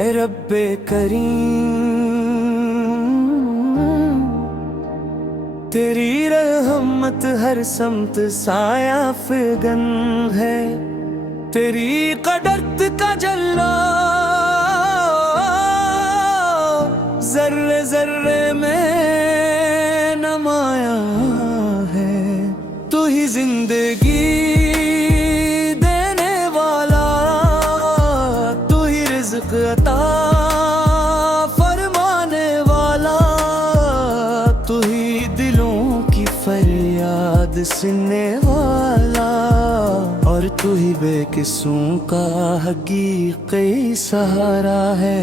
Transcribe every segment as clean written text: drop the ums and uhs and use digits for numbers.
اے رب کریم، تیری رحمت ہر سمت سایہ فگن ہے، تیری قدرت کا جلوہ ذرے ذرے میں نمایاں ہے۔ تو ہی زندگی دینے والا، تو ہی رزق عطا فرمانے والا، تو ہی دلوں کی فریاد سننے والا، اور تو ہی بے قصوں کا حقیقی سہارا ہے۔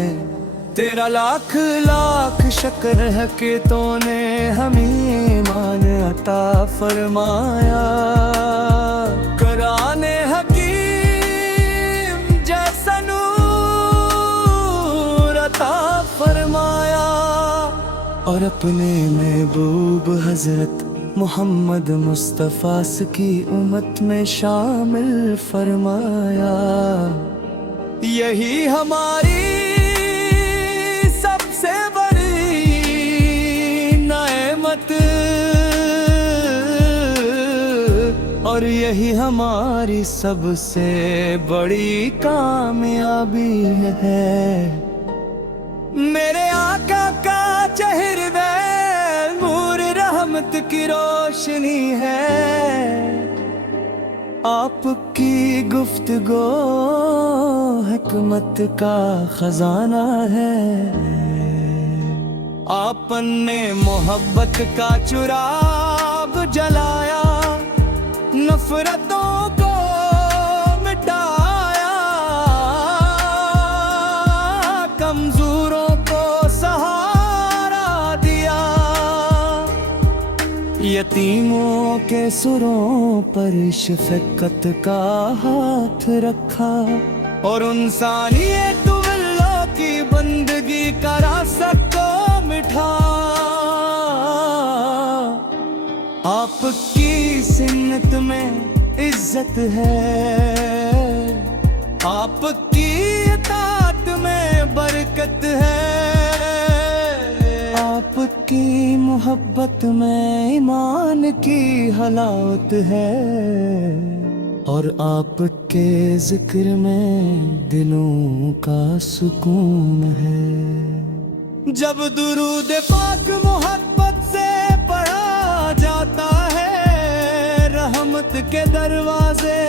تیرا لاکھ لاکھ شکر ہے کہ تو نے ہمیں ایمان عطا فرمایا، قرآن حکیم جیسا نور عطا فرمایا، اور اپنے محبوب حضرت محمد مصطفیٰ کی امت میں شامل فرمایا۔ یہی ہماری سب سے بڑی نعمت، اور یہی ہماری سب سے بڑی کامیابی ہے۔ میرے آقا کا چہرہ نور رحمت کی روشنی ہے، آپ کی گفتگو حکمت کا خزانہ ہے، آپ نے محبت کا چراغ جلایا، نفرتوں کو مٹایا، کمزوروں کو سہارا دیا، یتیموں کے سروں پر شفقت کا ہاتھ رکھا، اور انسانیت اللہ کی بندگی کا راستہ کو مٹھا۔ آپ کی سنت میں عزت ہے، آپ کی اطاعت میں برکت ہے، آپ کی محبت میں ایمان کی حلاوت ہے، اور آپ کے ذکر میں دلوں کا سکون ہے۔ جب درود پاک محبت سے پڑھا جاتا ہے، رحمت کے دروازے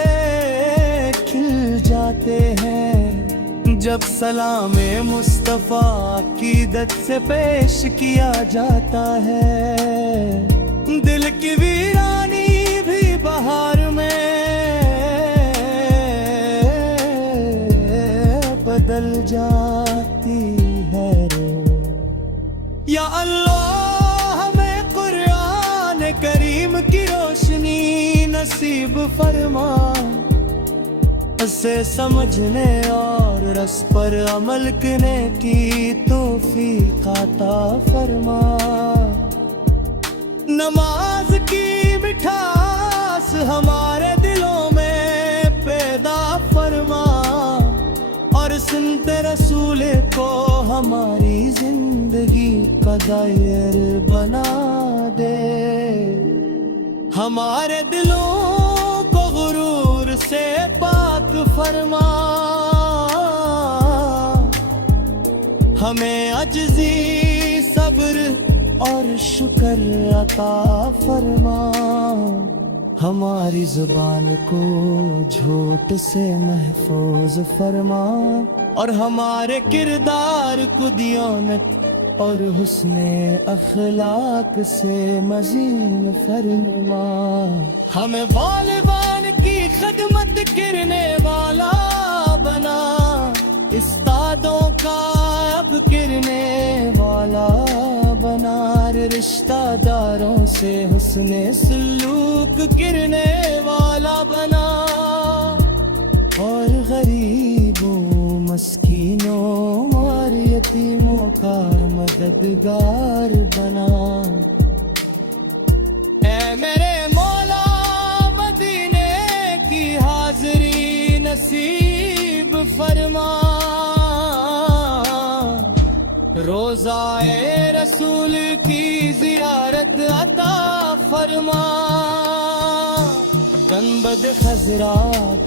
کھل جاتے ہیں، جب سلام مصطفیٰ عقیدت سے پیش کیا جاتا ہے، دل کی ویرانی بھی بہار میں بدل جاتی ہے۔ یا اللہ ہمیں قرآن کریم کی روشنی نصیب فرما، اسے سمجھنے اور اس پر عمل کرنے کی توفیق عطا فرما، نماز کی مٹھاس ہمارے دلوں میں پیدا فرما، اور سنت رسول کو ہماری زندگی کا دائر بنا دے، ہمارے دلوں کو غرور سے پاک فرما، ہمیں عجزی صبر اور شکر عطا فرما، ہماری زبان کو جھوٹ سے محفوظ فرما، اور ہمارے کردار کو دیانت اور حسن اخلاق سے مزین فرما، ہمیں والدین کی خدمت کرنے والا بنا، استادوں کا اب کرنے والا بنا، رشتہ داروں سے حسن سلوک کرنے والا بنا، اور غریبوں مسکینوں اور یتیموں کا مددگار بنا۔ اے میرے مولا مدینے کی حاضری نصیب فرما، روزائے رسول کی زیارت عطا فرما، گنبد خضرا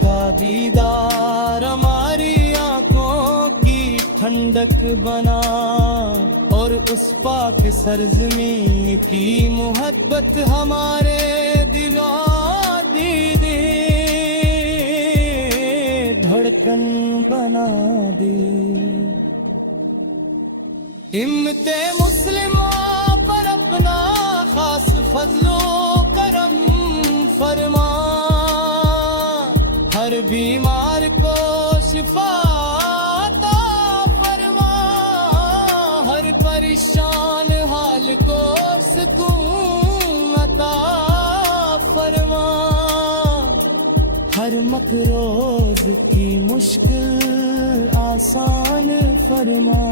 کا دیدار ہماری آنکھوں کی ٹھنڈک بنا، اور اس پاک سرزمین کی محبت ہمارے دلوں دیدے دھڑکن بنا دے۔ امت مسلموں پر اپنا خاص فضل و کرم فرما، ہر بیمار کو شفا عطا فرما، ہر پریشان حال کو سکون عطا فرما، ہر مقروض کی مشکل آسان فرما،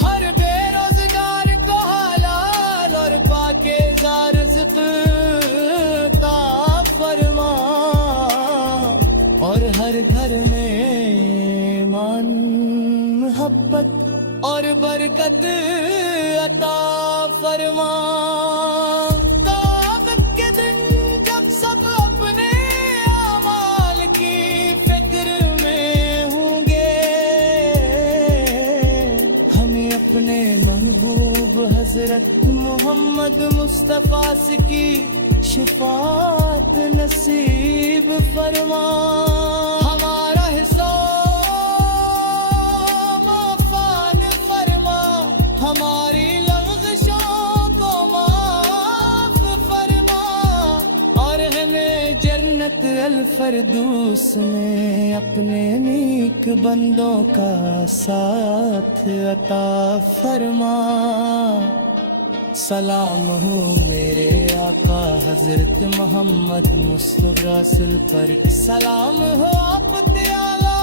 ہر بے روزگار کو حلال اور پاکیزہ رزق عطا فرما، اور ہر گھر میں ایمان محبت اور برکت عطا فرما۔ قیامت کے دن جب سب اپنے اعمال کی فکر میں ہوں گے، ہمیں اپنے محبوب حضرت محمد مصطفیٰ کی شفاعت نصیب فرما، ہمارا حصہ معافان فرما، ہماری لغزشوں کو معاف فرما، اور ہمیں جنت الفردوس میں اپنے نیک بندوں کا ساتھ عطا فرما۔ سلام ہو میرے آقا حضرت محمد مصطفیٰ رسول پر، سلام ہو آپ تعالی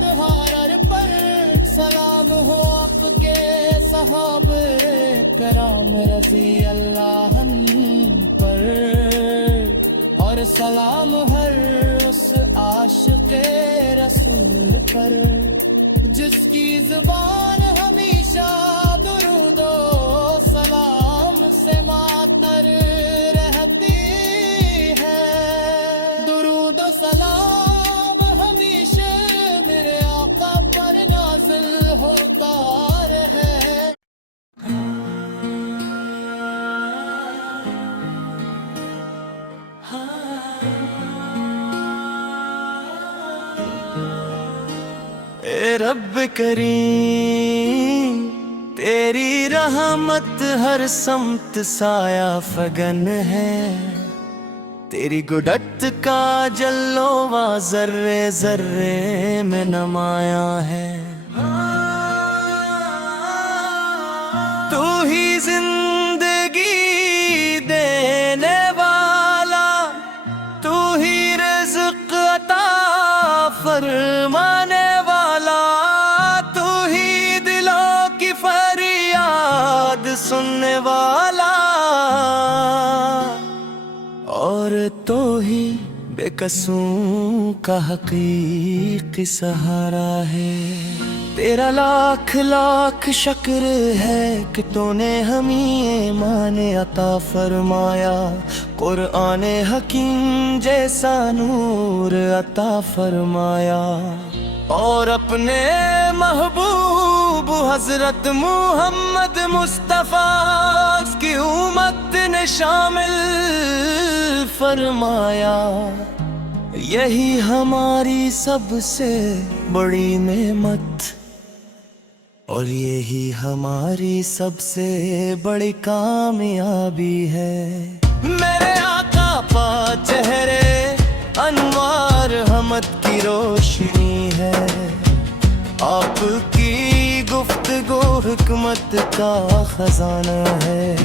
طہارت پر، سلام ہو آپ کے صحابہ کرام رضی اللہ عنہ پر، اور سلام ہر اس عاشق رسول پر جس کی زبان ہمیشہ درود و سلام سے معطر رہتی ہے، درود و سلام ہمیشہ میرے آقا پر نازل ہوتا رہے۔ اے رب کریم تیری رحمت ہر سمت سایہ فگن ہے، تیری گڈت کا جلوہ ذرے ذرے میں نمایاں ہے، تو ہی زندگی دینے والا، تو ہی رزق عطا فرمانے والا، تو ہی دلوں کی فریاد سننے والا، اور تو ہی بے قصوں کا حقیقی سہارا ہے۔ تیرا لاکھ لاکھ شکر ہے کہ تو نے ہمیں ایمان عطا فرمایا، قرآن حکیم جیسا نور عطا فرمایا، اور اپنے محبوب حضرت محمد مصطفیٰ کی امت نے شامل فرمایا، یہی ہماری سب سے بڑی نعمت، اور یہی ہماری سب سے بڑی کامیابی ہے۔ میرے آقا پا چہرے انوار حمد کی روشنی ہے، آپ کی گفتگو حکمت کا خزانہ ہے،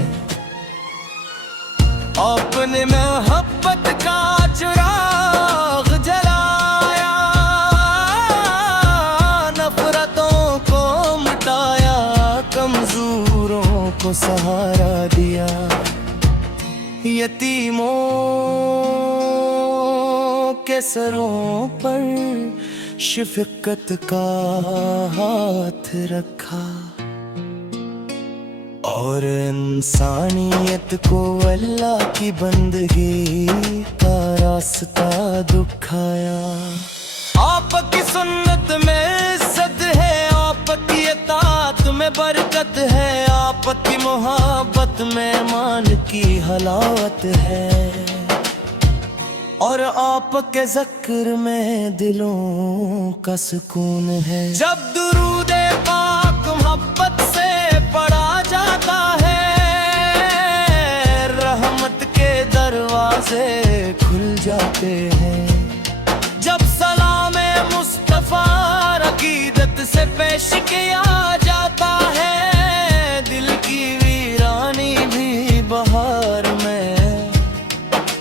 آپ نے محبت کا چراغ جلایا، نفرتوں کو مٹایا، کمزوروں کو سہارا دیا، یتیموں کے سروں پر شفقت کا ہاتھ رکھا اور انسانیت کو اللہ کی بندگی کا راستہ دکھایا۔ آپ کی سنت میں عزت ہے، آپ کی اطاعت میں برکت ہے، آپ کی محبت میں ایمان کی حلاوت ہے، اور آپ کے ذکر میں دلوں کا سکون ہے۔ جب درود پاک محبت سے پڑھا جاتا ہے، رحمت کے دروازے کھل جاتے ہیں۔ جب سلام مصطفیٰ عقیدت سے پیش کیا جاتا ہے، دل کی ویرانی بھی بہار میں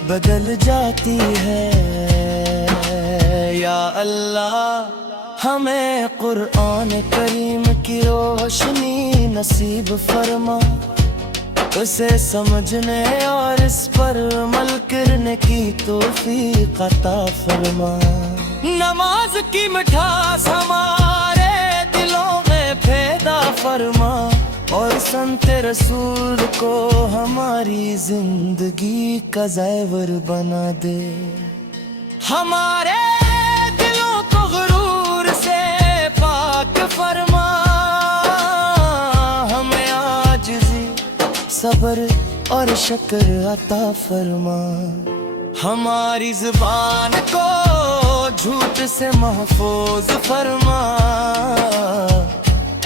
بدل جاتی ہے۔ یا اللہ ہمیں قرآن کریم کی روشنی نصیب فرما، اسے سمجھنے اور اس پر عمل کرنے کی توفیق عطا فرما۔ نماز کی مٹھاس ہمارے دلوں میں پیدا فرما، اور سنت رسول کو ہماری زندگی کا زیور بنا دے۔ ہمارے دلوں کو غرور سے پاک فرما، ہمیں عاجزی صبر اور شکر عطا فرما۔ ہماری زبان کو جھوٹ سے محفوظ فرما،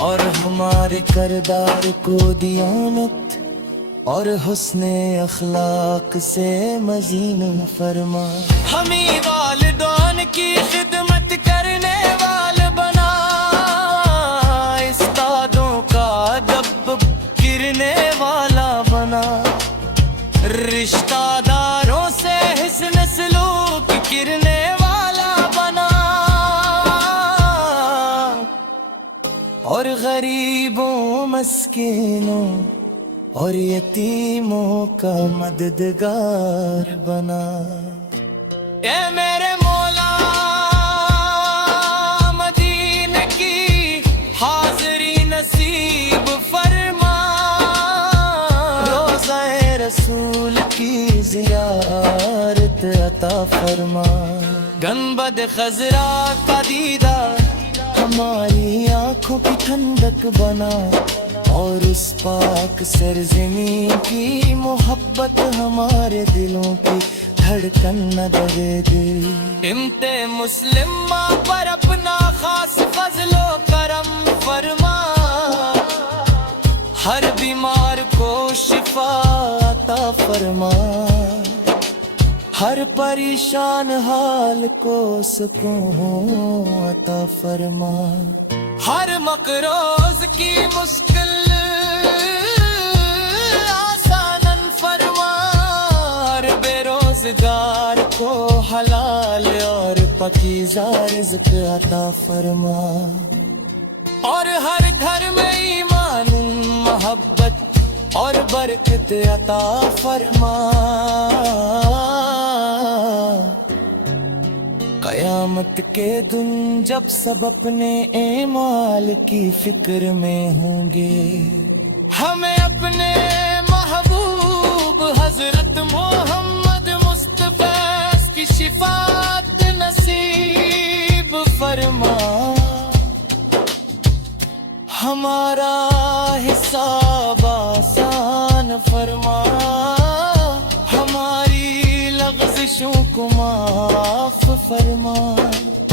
اور ہمارے کردار کو دیانت اور حسن اخلاق سے مزین فرما۔ ہمیں والدین کی خدمت کرنے والے بنا، استادوں کا ادب کرنے والا بنا، رشتہ داروں سے حسن سلوک کرنے والا بنا، اور غریبوں مسکینوں اور یتیموں کا مددگار بنا۔ اے میرے مولا مدینے کی حاضری نصیب فرما، روضہ رسول کی زیارت عطا فرما، گنبد خضرا کا دیدار ہماری آنکھوں کی ٹھنڈک بنا، اور اس پاک سرزمین کی محبت ہمارے دلوں کی دھڑکن نہ دھرے دے۔ امت مسلمہ پر اپنا خاص فضل و کرم فرما، ہر بیمار کو شفا عطا فرما، ہر پریشان حال کو سکون عطا فرما، ہر مقروض کی مشکل آسان فرما، ہر بے روزگار کو حلال اور پاکیزہ رزق عطا فرما، اور ہر گھر میں ایمان محبت اور برکت عطا فرما۔ قیامت کے دن جب سب اپنے اعمال کی فکر میں ہوں گے، ہمیں اپنے محبوب حضرت محمد مصطفیٰ کی شفاعت نصیب فرما، ہمارا حساب آسان فرما، ہماری لغزشوں کو معاف فرما،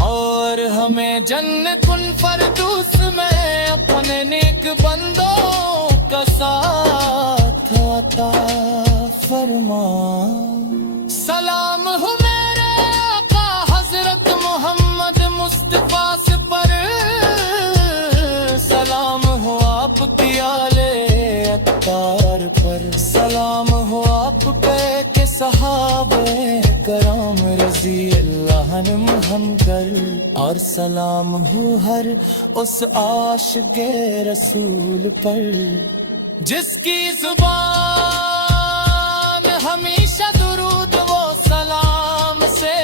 اور ہمیں جنت الفردوس میں اپنے نیک بندوں کا ساتھ عطا فرما۔ سلام ہو میرے آقا حضرت محمد مصطفیٰ سے پر، سلام ہو آپ کی آل اطہار پر، سلام ہو آپ کے صحابہ کرام رضی اللہ عنہم ہم کر، اور سلام ہو ہر اس عاشق رسول پر جس کی زبان ہمیشہ درود و سلام سے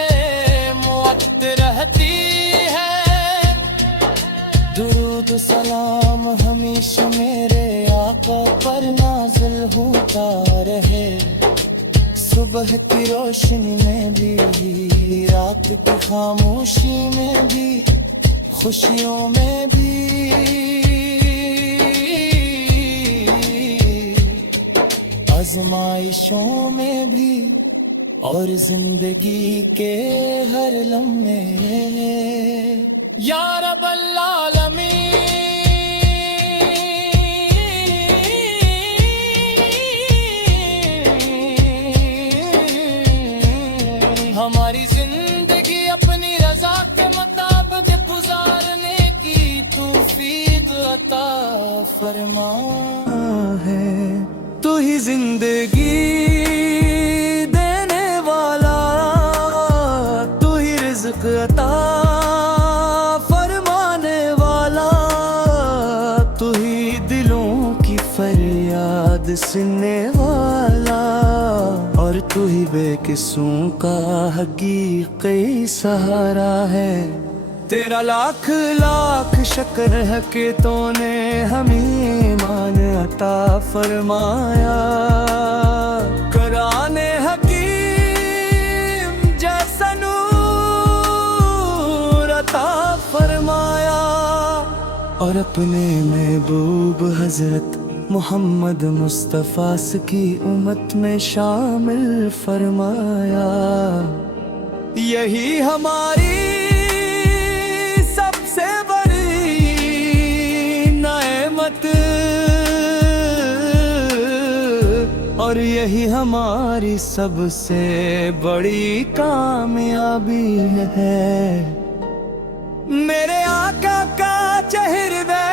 معطر رہتی ہے۔ درود سلام ہمیشہ میرے آقا پر نازل ہوتا رہے، صبح کی روشنی میں بھی، رات کی خاموشی میں بھی، خوشیوں میں بھی، آزمائشوں میں بھی، اور زندگی کے ہر لمحے یا رب العالمین، ہماری زندگی اپنی رضا کے مطابق گزارنے کی توفیق عطا فرما ہے تو ہی زندگی دینے والا، تو ہی رزق عطا فرمانے والا، تو ہی دلوں کی فریاد سننے والا، اور تو ہی بے قصوں کا حقیقی سہارا ہے۔ تیرا لاکھ لاکھ شکر ہے کہ تو نے ہمیں ایمان عطا فرمایا، قرآن حکیم جیسا نور عطا فرمایا، اور اپنے محبوب حضرت محمد مصطفیٰ کی امت میں شامل فرمایا۔ یہی ہماری سب سے بڑی نعمت، اور یہی ہماری سب سے بڑی کامیابی ہے۔ میرے آقا کا چہرہ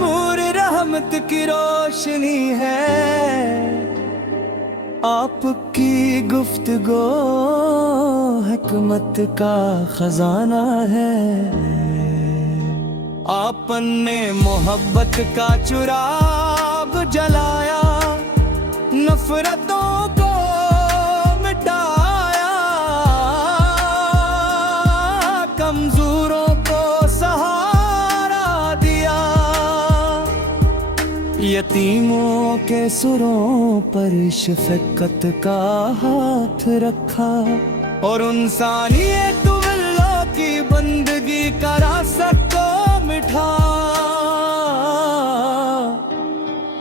نور رحمت کی روشنی ہے، آپ کی گفتگو حکمت کا خزانہ ہے، آپ نے محبت کا چراغ جلایا، نفرتوں کو مٹایا، کمزوروں کو سہارا دیا، یتیموں کے سروں پر شفقت کا ہاتھ رکھا، اور انسانیت واللہ کی بندگی کا راست کو مٹھا۔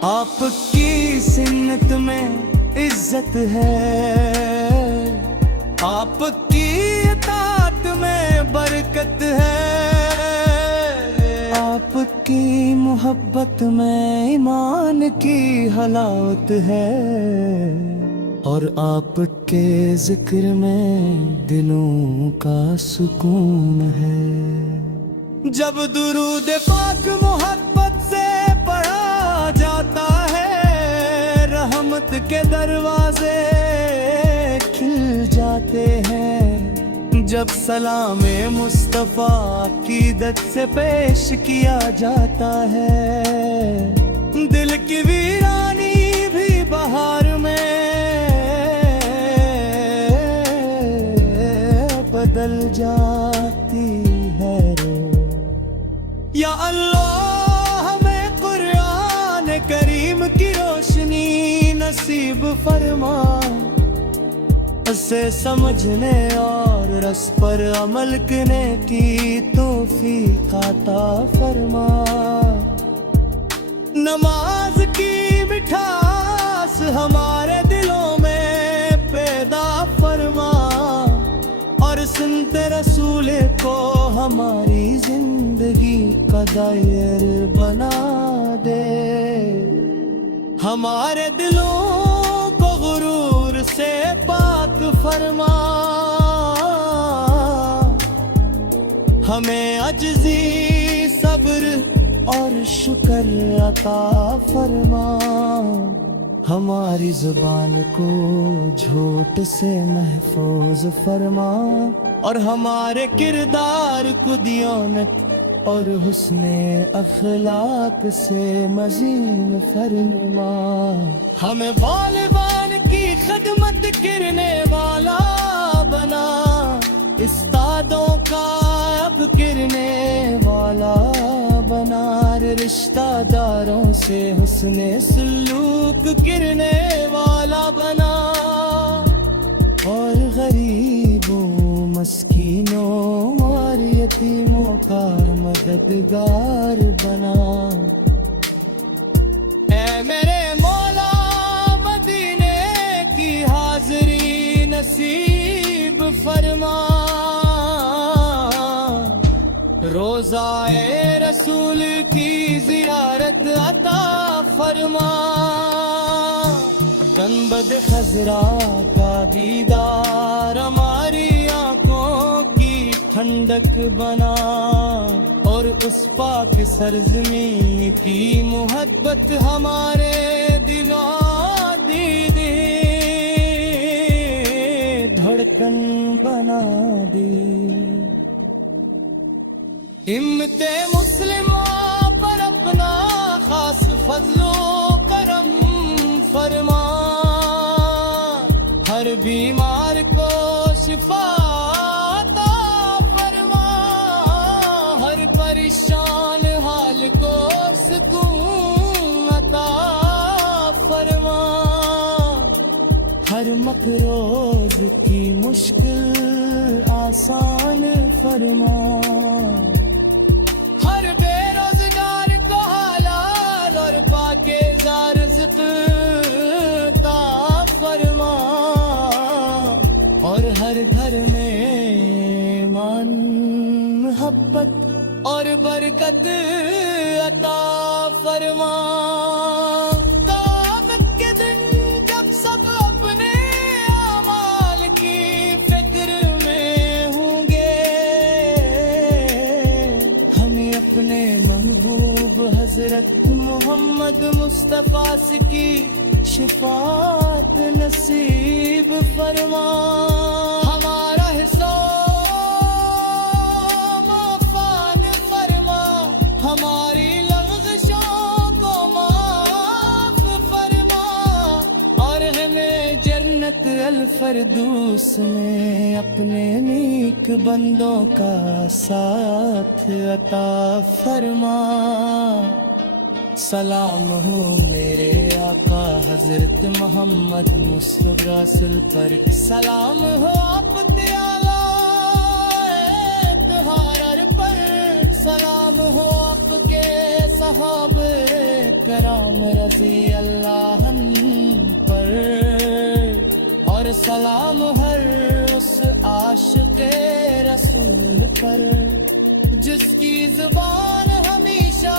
آپ کی سنت میں عزت ہے، آپ کی اطاعت میں برکت ہے، آپ کی محبت میں ایمان کی حلاوت ہے، اور آپ کے ذکر میں دلوں کا سکون ہے۔ جب درود پاک محبت سے پڑھا جاتا ہے، رحمت کے دروازے کھل جاتے ہیں، جب سلام مصطفیٰ عقیدت سے پیش کیا جاتا ہے، دل کی ویرانی بھی بہار میں بدل جاتی ہے۔ یا اللہ ہمیں قرآن کریم کی روشنی نصیب فرما، اسے سمجھنے اور اس پر عمل کرنے کی توفیق عطا فرما۔ نماز کی مٹھاس ہمارے دلوں میں پیدا فرما، اور سنت رسول کو ہماری زندگی کا دائر بنا دے، ہمارے دلوں کو غرور سے پاک فرما، ہمیں عجزی صبر اور شکر عطا فرما، ہماری زبان کو جھوٹ سے محفوظ فرما، اور ہمارے کردار کو دیانت اور حسن اخلاق سے مزین فرما، ہمیں والدین کی خدمت کرنے والا بنا، استادوں کا اب کرنے والا رشتہ داروں سے حسن سلوک کرنے والا بنا، اور غریبوں مسکینوں اور یتیموں کا مددگار بنا۔ اے میرے مولا مدینے کی حاضری نصیب فرما، روضائے رسول کی زیارت عطا فرما، گنبد خضرا کا دیدار ہماری آنکھوں کی ٹھنڈک بنا، اور اس پاک سرزمین کی محبت ہمارے دلوں دیدی دھڑکن بنا دی۔ امت مسلمہ پر اپنا خاص فضل و کرم فرما، ہر بیمار کو شفا عطا فرما، ہر پریشان حال کو سکون عطا فرما، ہر مقروض کی مشکل آسان فرما، ہر بے روزگار کو حلال اور پاکیزہ رزق عطا فرما، اور ہر گھر میں ایمان محبت اور برکت عطا فرما۔ قیامت کے دن جب سب اپنے اعمال کی فکر میں ہوں گے، ہمیں اپنے محبوب حضرت محمد مصطفیٰ کی شفاعت نصیب فرما، ہمارا حصہ معافان فرما، ہماری لغزشوں کو معاف فرما، اور ہمیں جنت الفردوس میں اپنے نیک بندوں کا ساتھ عطا فرما۔ سلام ہو میرے آقا حضرت محمد مصطفی رسول پر، سلام ہو آپ تعالی طہارت پر، سلام ہو آپ کے صحابہ کرام رضی اللہ عنہ پر، اور سلام ہر اس عاشق رسول پر جس کی زبان ہمیشہ